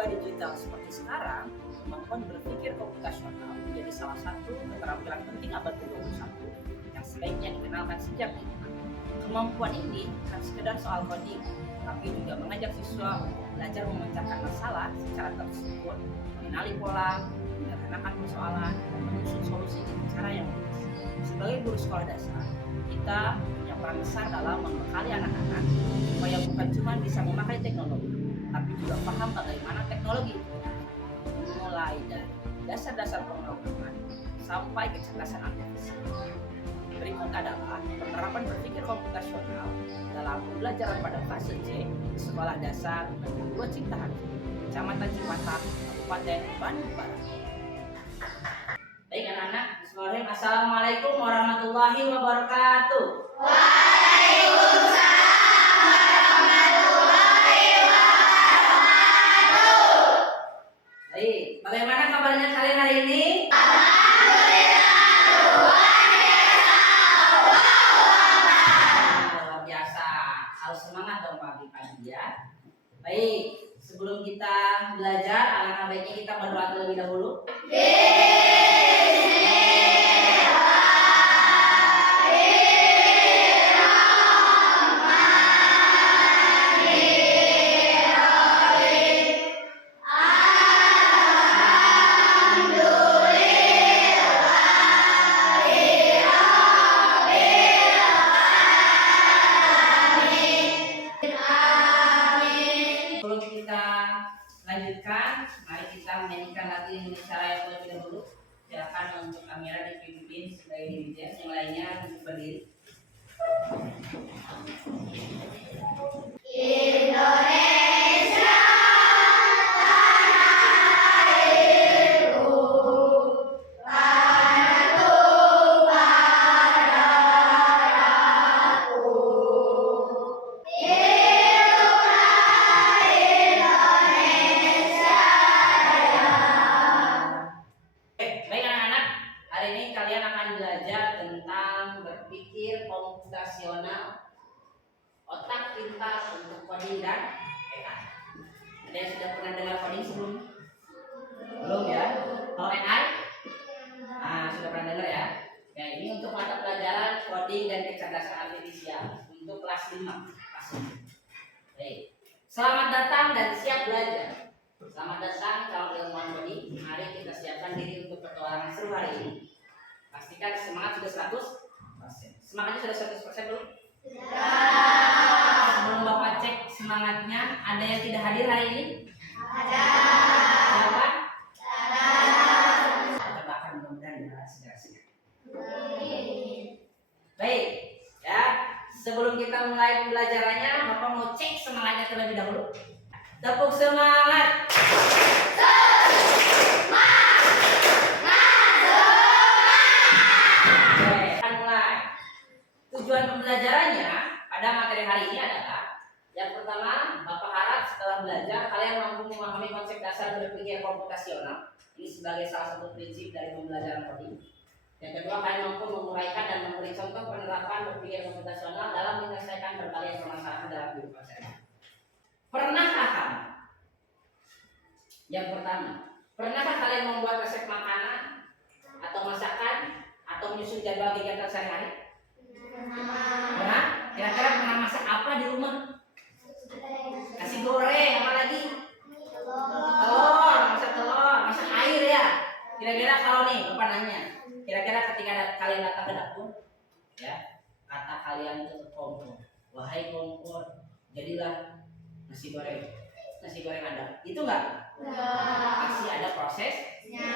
serba digital seperti sekarang, kemampuan berpikir komputasional menjadi salah satu keterampilan penting abad ke-21 yang sebaiknya dikenalkan sejak dini. Kemampuan ini bukan sekedar soal coding, tapi juga mengajak siswa untuk belajar memecahkan masalah secara terstruktur, mengenali pola, menyederhanakan persoalan, dan menyusun solusi dengan cara yang logis. Sebagai guru sekolah dasar, kita punya peran besar dalam membekali anak-anak supaya bukan cuma bisa memakai teknologi, tapi juga paham bagaimana teknologi itu mulai dari dasar-dasar pemrograman sampai kecerdasan artifisial. Berikut adalah penerapan berpikir komputasional dalam pembelajaran pada fase C Sekolah Dasar Negeri 2 Ciptaan, Kecamatan Cimatak, Kabupaten Bandung Barat. Baik anak-anak, bismillahirrahmanirrahim. Assalamualaikum warahmatullahi wabarakatuh. Baik, bagaimana kabarnya kalian hari ini? Luar biasa, harus semangat dong pagi-pagi ya. Baik, sebelum kita belajar, alangkah baiknya kita berdoa terlebih dahulu. Sebelum kita lanjutkan, mari kita menyanyikan lagu Indonesia Raya terlebih dahulu. Silakan untuk kamera dipimpin sebagai dirjen, yang lainnya untuk berdiri. Baik anak-anak, hari ini kalian akan belajar tentang berpikir komputasional, otak pintar untuk coding dan AI. Ada yang sudah pernah dengar coding sebelumnya? Belum ya? Kalau AI? Sudah pernah dengar ya? Ya, ini untuk mata pelajaran coding dan kecerdasan artifisial untuk kelas 5. Baik. Selamat datang dan siap belajar. Selamat datang calon ilmuwan coding. Mari kita siapkan diri untuk petualangan seru hari ini. Pastikan semangat sudah 100%. Semangatnya sudah 100% belum? Sebelum Bapak cek semangatnya, ada yang tidak hadir hari ini? Ada. Siapa? Ada. Kita bahkan mudah-mudahan ya, segera-segera. Baik, ya. Sebelum kita mulai pembelajarannya, Bapak mau cek semangatnya terlebih dahulu. Tepuk semangat. Tujuan pembelajarannya pada materi hari ini adalah yang pertama, Bapak harap setelah belajar kalian mampu memahami konsep dasar berpikir komputasional. Ini sebagai salah satu prinsip dari pembelajaran coding. Yang kedua, kalian mampu menguraikan dan memberi contoh penerapan berpikir komputasional dalam menyelesaikan berbagai permasalahan dalam kehidupan sehari-hari. Pernahkah kamu? Yang pertama, pernahkah kalian membuat resep makanan atau masakan atau menyusun jadwal kegiatan sehari-hari? Pernah? Kira-kira pernah masak apa di rumah? Nasi goreng, apa lagi? Telur, masak telur, masak air ya. Kira-kira kalau nih, Bapak nanya, kira-kira ketika kalian datang ke dapur, ya, kata kalian itu ke kompor, wahai kompor, jadilah nasi goreng ada. Itu enggak? Pasti ada prosesnya.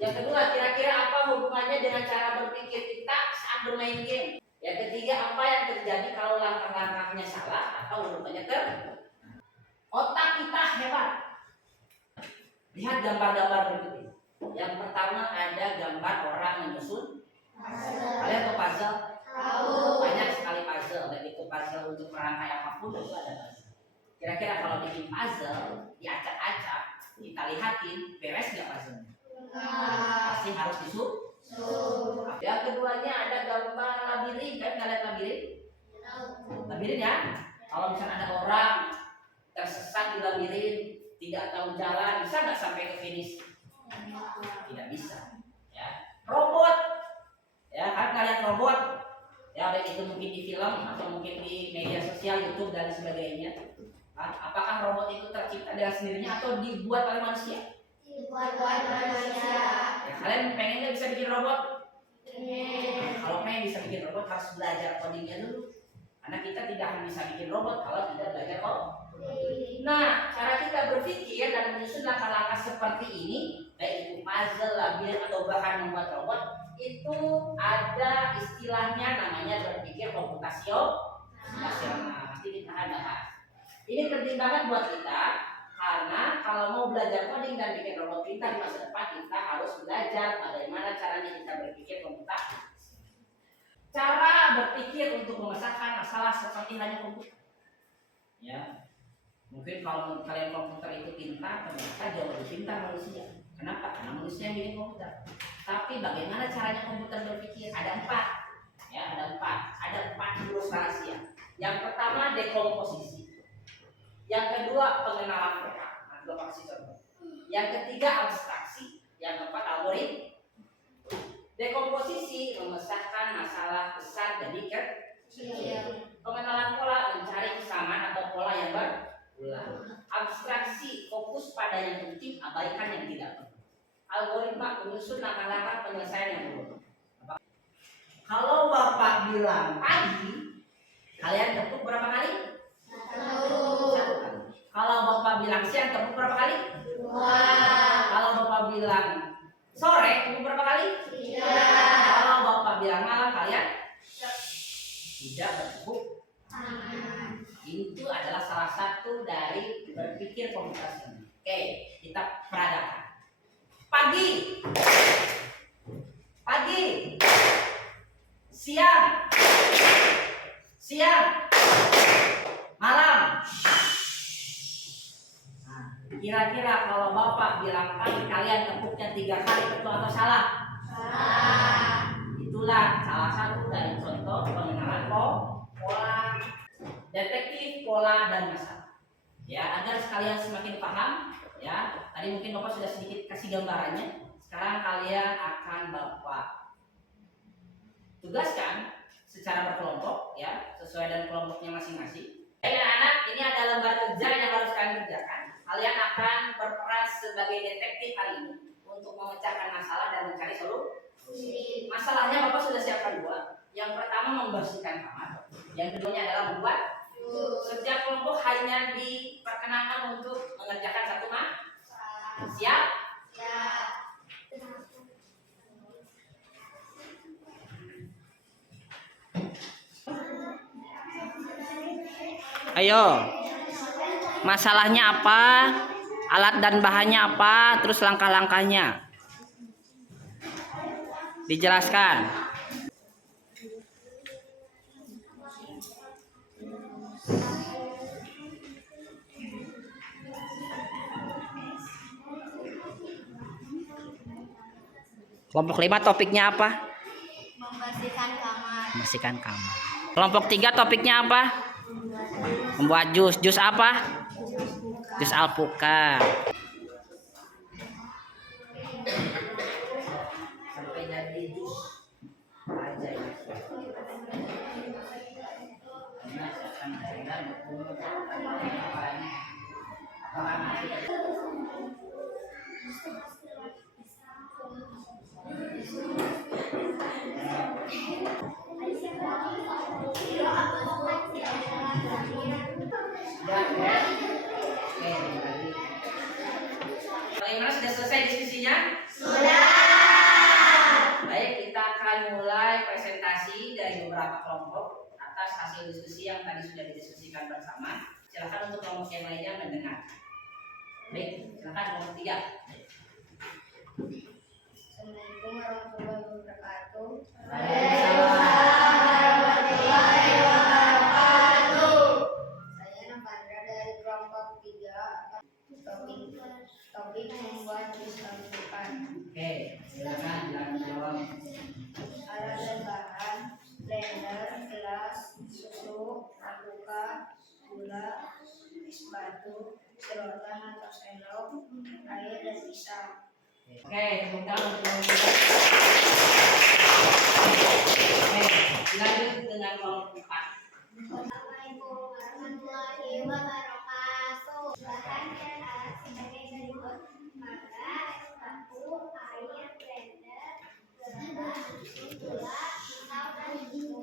Yang kedua, kira-kira apa hubungannya dengan cara berpikir kita saat bermain game? Yang ketiga, apa yang terjadi kalau langkah-langkahnya salah atau urutannya otak kita hebat. Lihat gambar-gambar berikut ini. Yang pertama ada gambar orang menyusun puzzle. Kalian tahu puzzle? Tahu. Banyak sekali puzzle, baik itu puzzle untuk merangkai apapun itu ada puzzle. Kira-kira kalau bikin puzzle, diacak-acak, kita lihatin beres nggak puzzle-nya? Pasti harus disusun. Yang keduanya ada gambar labirin, kan kalian labirin? Labirin ya. Kalau misalnya ada orang tersesat di labirin, tidak tahu jalan, bisa nggak sampai ke finish? Tidak bisa. Ya, robot, ya kan kalian robot, ya baik itu mungkin di film atau mungkin di media sosial, YouTube dan sebagainya. Apakah robot itu tercipta dengan sendirinya atau dibuat oleh manusia? Dibuat oleh manusia. Ya, kalian pengennya bisa bikin robot? Kalau pengen bisa bikin robot harus belajar codingnya dulu. Karena kita tidak akan bisa bikin robot kalau tidak belajar coding. Nah, cara kita berpikir dan menyusun langkah-langkah seperti ini, baik itu puzzle, labirin atau bahkan membuat robot, itu ada istilahnya namanya berpikir komputasional. Nanti kita akan bahas. Ini penting banget buat kita karena kalau mau belajar coding dan bikin robot pintar di masa depan, kita harus belajar bagaimana caranya kita berpikir komputasi. Cara berpikir untuk memecahkan masalah seperti hanya komputer. Ya, mungkin kalau kalian komputer itu pintar, ternyata jauh lebih pintar manusia. Kenapa? Karena manusia yang bikin komputer. Tapi bagaimana caranya komputer berpikir? Ada 4. Ya, ada 4 jurus rahasia. Yang pertama dekomposisi. Yang kedua pengenalan pola. Nah, dua kasih contoh. Yang ketiga abstraksi. Yang keempat algoritma. Dekomposisi memecahkan masalah besar jadi kecil. Pengenalan pola mencari kesamaan atau pola yang berulang. Abstraksi fokus pada yang penting, abaikan yang tidak penting. Algoritma menyusun langkah-langkah penyelesaian yang perlu. Kalau Bapak bilang pagi, kalian tepuk berapa kali? 1 kali. Kalau Bapak bilang siang, tepuk berapa kali? 2. Kalau Bapak bilang sore, tepuk berapa kali? 3. Kalau Bapak bilang malam, kalian tidak bertepuk. Itu adalah salah satu dari berpikir komputasional. Oke, kita peradakan. Pagi, siang, malam. Nah, kira-kira kalau Bapak bilang pagi, kalian tepuknya 3 kali, betul atau salah? Itulah salah satu dari contoh pengenalan pola, detektif pola dan masalah. Ya, agar sekalian semakin paham. Ya, tadi mungkin Bapak sudah sedikit kasih gambarannya. Sekarang kalian akan Bapak tugaskan secara berkelompok, ya, sesuai dengan kelompoknya masing-masing. Anak-anak, ini ada lembar kerja yang harus kalian kerjakan. Kalian akan berperan sebagai detektif hari ini untuk memecahkan masalah dan mencari solusi. Masalahnya Bapak sudah siapkan 2. Yang pertama membersihkan kamar, yang keduanya adalah membuat. Setiap kelompok hanya diperkenankan untuk mengerjakan 1 masalah. Siap? Ayo. Masalahnya apa? Alat dan bahannya apa? Terus langkah-langkahnya. Dijelaskan. Kelompok 5 topiknya apa? Membersihkan kamar. Kelompok 3 topiknya apa? Membuat jus. Jus apa? Jus alpukat. Sampai jadi jus aja ya. Bagaimana, sudah selesai diskusinya? Sudah. Baik, kita akan mulai presentasi dari beberapa kelompok atas hasil diskusi yang tadi sudah didiskusikan bersama. Silakan untuk kelompok yang lainnya mendengar. Baik, silakan kelompok 3. Assalamualaikum warahmatullahi wabarakatuh. Saya Navandra dari kelompok 3. Topik membuat jus alpukat. Oke, silakan jawab. Alat dan bahan: blender, gelas, susu, alpukat, gula, es batu, serotan atau sendok, air dan pisau. Oke, tepuk tangan untuk kelompok kita. Oke, lanjut dengan kelompok 4. Assalamualaikum warahmatullahi wabarakatuh. Bahan dan alat sebagai berikut: mangga, es batu, air, blender, gelas, gula, pisau, dan susu.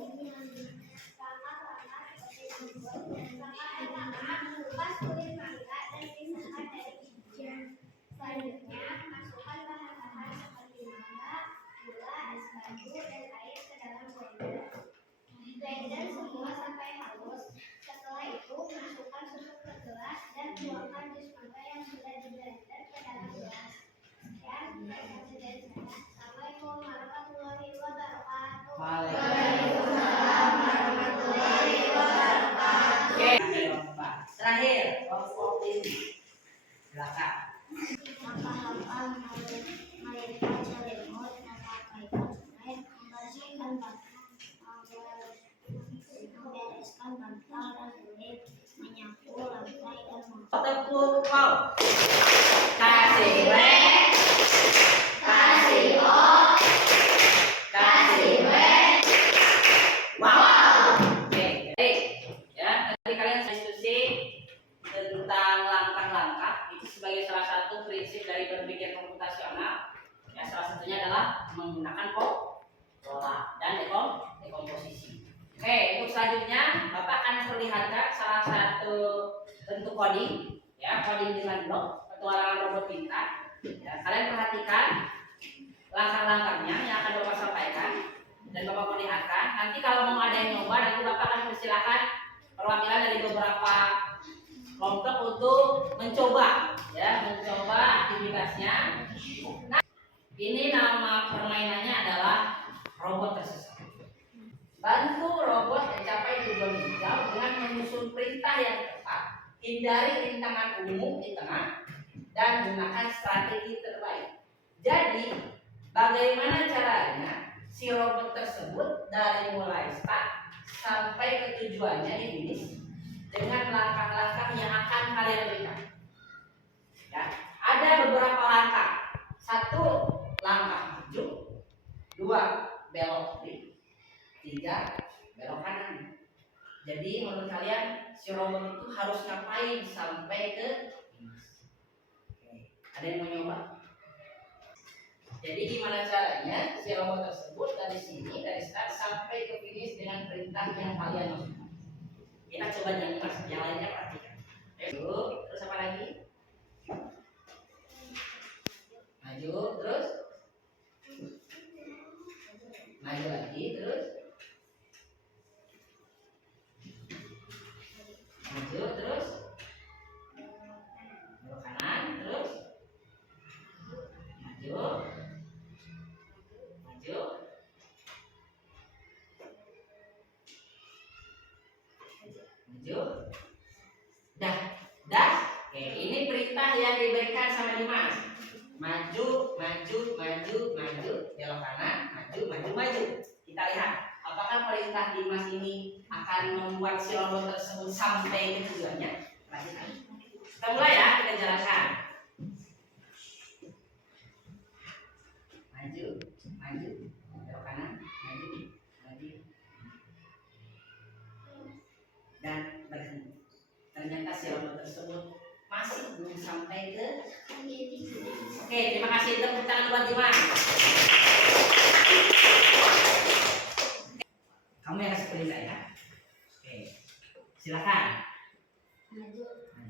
Langkah-langkah seperti membuat langkah pertama, kupas kulit mangga dan pisahkan dari bijinya. Selanjutnya, masukkan bahan-bahan seperti mangga, gula, es batu, dan air ke dalam blender. Blender semua sampai halus. Setelah itu, masukkan susu ke gelas dan tuangkan jus mangga yang sudah di-blender ke dalam gelas. Sekian, terima kasih dari saya. Assalamualaikum warahmatullahi wabarakatuh. Waalaikumsalam warahmatullahi wabarakatuh. Oke, kelompok 4. Terakhir, kelompok ini. Silakan. Langkah-langkah melipat selimut, menyampaikan sungai, membersihkan membereskan bantal dan kulit, menyapu lantai dan Tepuk kau. Kasih W, kasih O, kasih W. Wow. Oke, baik. Ya, tadi kalian diskusi tentang langkah-langkah itu sebagai salah satu prinsip dari berpikir komputasional. Ya, salah satunya adalah menggunakan pola dan dekomposisi. Oke, untuk selanjutnya Bapak akan perlihatkan salah satu bentuk coding, ya, coding dengan blok petualangan robot pintar. Ya, kalian perhatikan langkah-langkahnya yang akan Bapak sampaikan dan Bapak perlihatkan. Nanti kalau mau ada yang nyoba, nanti Bapak akan persilakan perwakilan dari beberapa kelompok untuk mencoba, ya, mencoba aktivitasnya. Nah, ini nama permainannya adalah robot tersesat. Bantu robot mencapai tujuan hijau dengan menyusun perintah yang tepat, hindari rintangan umum di tengah, dan gunakan strategi terbaik. Jadi, bagaimana caranya si robot tersebut dari mulai start sampai ke tujuannya di finish dengan langkah-langkah yang akan kalian berikan. Ya, ada beberapa langkah. 1, langkah maju. 2, belok kiri. 3, belok kanan. Jadi menurut kalian si robot itu harus ngapain sampai ke finish? Oke. Ada yang mau nyoba? Jadi gimana caranya si robot tersebut dari sini, dari start sampai ke finish dengan perintah yang kalian masukkan? Kita coba nyanyi mas, yang lainnya perhatikan. Ayo, terus apa lagi? Maju, terus maju lagi, terus maju, terus belok kanan, terus maju, maju, maju, dah. Oke, ini perintah yang diberikan sama Dimas. Maju, maju, maju, maju, belok kanan, maju, maju, maju. Kita lihat apakah perintah Dimas ini akan membuat si robot tersebut sampai ke tujuannya. Perhatikan. Kita mulai ya, kita jalankan. Maju, maju, belok kanan, maju, maju, dan berhenti. Ternyata si robot tersebut masih belum sampai ke. Oke, terima kasih. Tepuk tangan buat Dimas. Kamu yang kasih perintah ya. Oke, silakan. maju,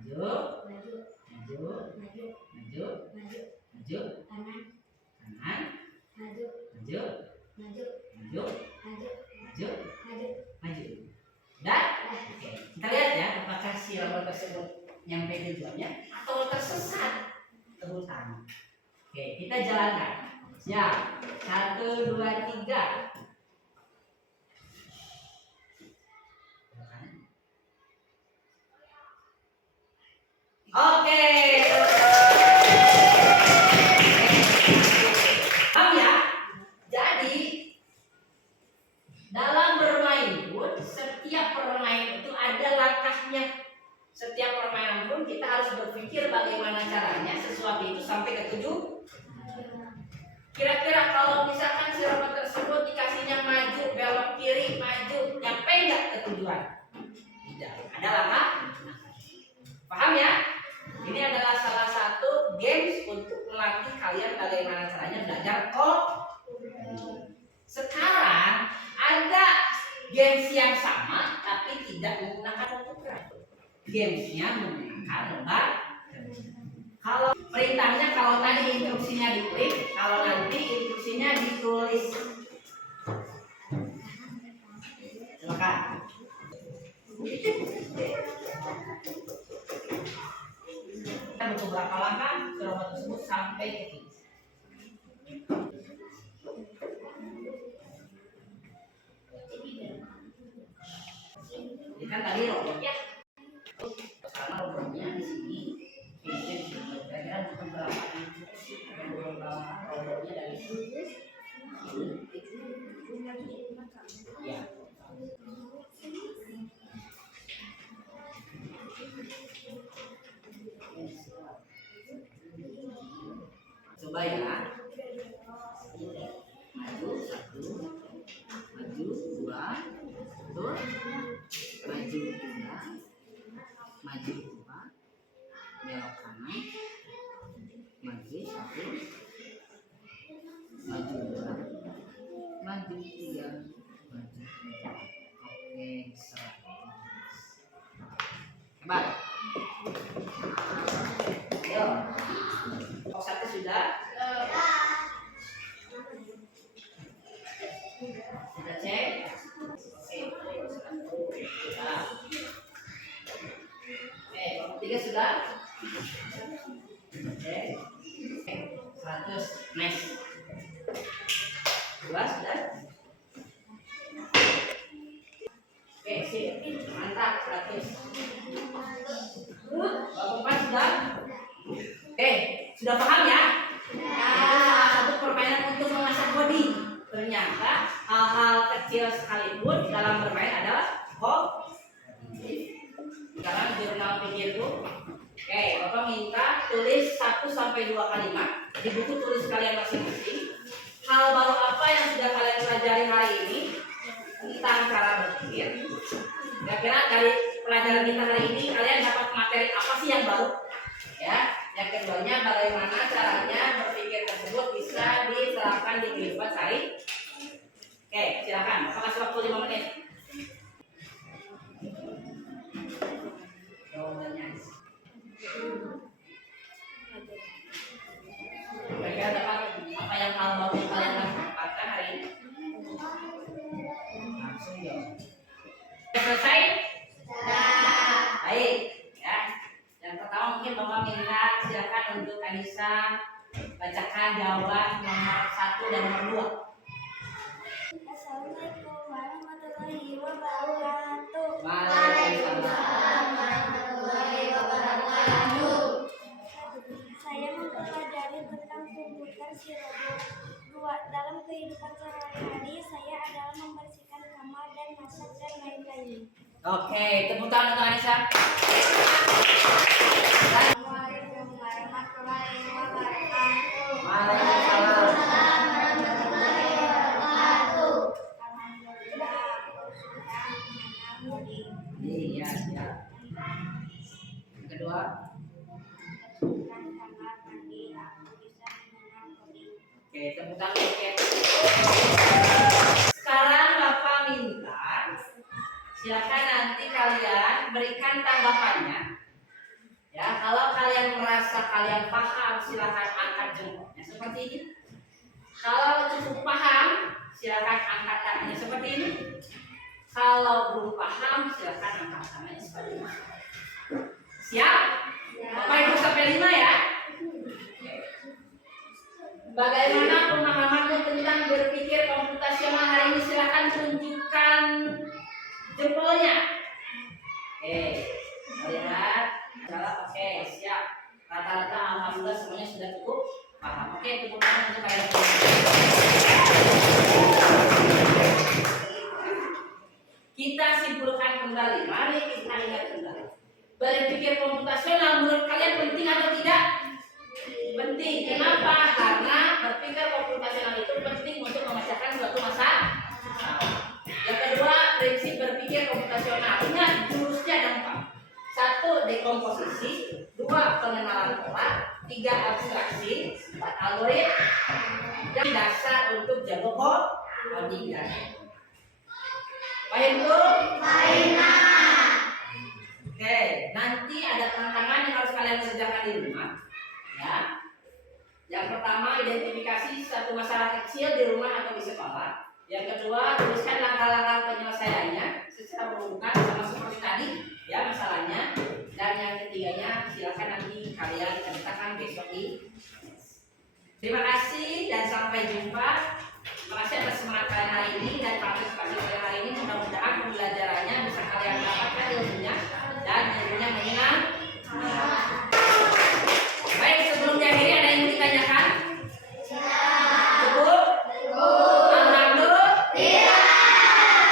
Maju, maju, maju, maju, maju, maju, maju, kanan, kanan, maju, maju, maju, maju, maju, maju, maju. maju. Dah. Oke, kita lihat ya apakah si robot tersebut nyampe tujuannya atau tersesat ke hutan. Oke, kita jalankan. Siap. 1, 2, 3. Oke. Paham ya? Jadi dalam bermain pun setiap permainan itu ada langkahnya. Setiap permainan pun kita harus berpikir seperti itu sampai ke 7. Kira-kira kalau misalkan si robot tersebut dikasihnya maju, belok kiri, maju, nyampe nggak ke tujuan? Tidak. Ada lama? Paham ya? Ini adalah salah satu games untuk melatih kalian bagaimana caranya belajar kok. Sekarang ada games yang sama tapi tidak menggunakan fotografi. Gamesnya menggunakan lembar. Kalau perintahnya, kalau tadi instruksinya diklik, kalau nanti instruksinya ditulis. Silakan. Kita butuh berapa langkah robot tersebut sampai ke titik. Ini kan tadi robotnya. Karena robotnya di sini. Kira-kira butuh berapa instruksi robotnya dari sini? Ya. Coba ya. Maju 1, maju 2, betul. Maju 3, maju 2, belok kanan, maju 1, maju 2, maju 3, maju 4. Oke, hebat. Ayo. Kok 1 sudah? Sudah cek? Oke, sudah. Oke, 3 sudah? Oke. 100. Nice. 2 sudah? Oke, sip. Mantap, 100. Bapak sudah? Oke, sudah paham ya? Itu salah satu permainan untuk mengasah coding. Ternyata hal-hal kecil sekalipun dalam bermain adalah sekarang jurnal pikirku. Oke, Bapak minta tulis 1-2 kalimat di buku tulis kalian masing-masing. Hal baru apa yang sudah kalian pelajari hari ini tentang cara berpikir? Kira-kira dari pelajaran kita hari ini kalian dapat materi apa sih yang baru? Ya, yang keduanya bagaimana caranya berpikir tersebut bisa diterapkan di kehidupan sehari. Oke, silakan. Bapak kasih waktu 5 menit. Jawabannya. Kira-kira dapat apa yang hal baru yang kalian dapatkan hari ini? Langsung jawab. Selesai? Sudah. Baik, ya. Yang pertama mungkin Bapak minta silakan untuk Anissa bacakan jawaban nomor 1 dan nomor 2. Assalamualaikum warahmatullahi wabarakatuh. Waalaikumsalam warahmatullahi wabarakatuh. Saya mempelajari tentang komputer si robot. Dalam kehidupan sehari-hari saya adalah membersihkan kamar dan masak dan lain-lain. Oke, tepuk tangan untuk Anissa. Assalamualaikum warahmatullahi wabarakatuh. Waalaikumsalam. warahmatullahi wabarakatuh. Alhamdulillah, aku sudah mengenal coding. Iya, siap. Yang kedua. Bersihkan kamar mandi, aku bisa mengenal coding. Oke, tepuk tangan untuk Ken. Sekarang Bapak minta silakan nanti kalian berikan tanggapannya. Ya, kalau kalian merasa kalian paham, silakan angkat jempolnya seperti ini. Kalau cukup paham, silakan angkat tangannya seperti ini. Kalau belum paham, silakan angkat tangannya seperti ini. Siap? Bapak Ibu sampai 5 ya. Bagaimana pemahamanmu tentang berpikir komputasional hari ini? Silakan tunjukkan jempolnya. Oke, lihat. Oke, siap. Rata-rata alhamdulillah semuanya sudah cukup paham. Oke, tepuk tangan untuk kalian. Kita simpulkan kembali. Mari kita ingat kembali. Berpikir komputasional menurut kalian penting atau tidak? 3 abstraksi, 4 algoritma, dan dasar untuk jago coding dan paham tuh? Oke, nanti ada tantangan yang harus kalian kerjakan di rumah, ya. Yang pertama, identifikasi satu masalah kecil di rumah atau di sekolah. Yang kedua, tuliskan langkah-langkah penyelesaiannya secara berurutan sama seperti tadi, ya masalahnya. Dan yang ketiganya, silakan nanti kalian ceritakan besok di. Terima kasih dan sampai jumpa. Terima kasih atas semangat kalian hari ini dan partisipasi kalian hari ini. Mudah-mudahan pembelajarannya bisa kalian dapatkan ilmunya dan ilmunya menyenangkan. Baik, sebelum diakhiri ada yang mau ditanyakan? Cukup?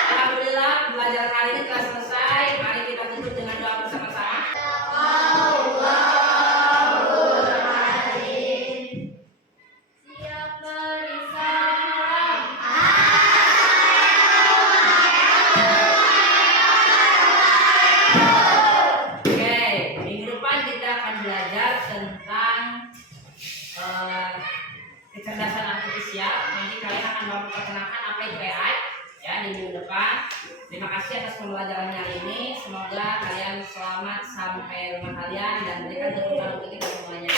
Alhamdulillah, pembelajaran hari ini telah selesai. Mari kita tutup dengan doa bersama-sama. Oke, minggu depan kita akan belajar tentang kecerdasan artifisial. Nanti kalian akan memperkenalkan apa itu AI ya di minggu depan. Terima kasih atas pembelajarannya hari ini. Semoga kalian selamat sampai rumah kalian dan berikan tepuk tangan untuk kita semuanya.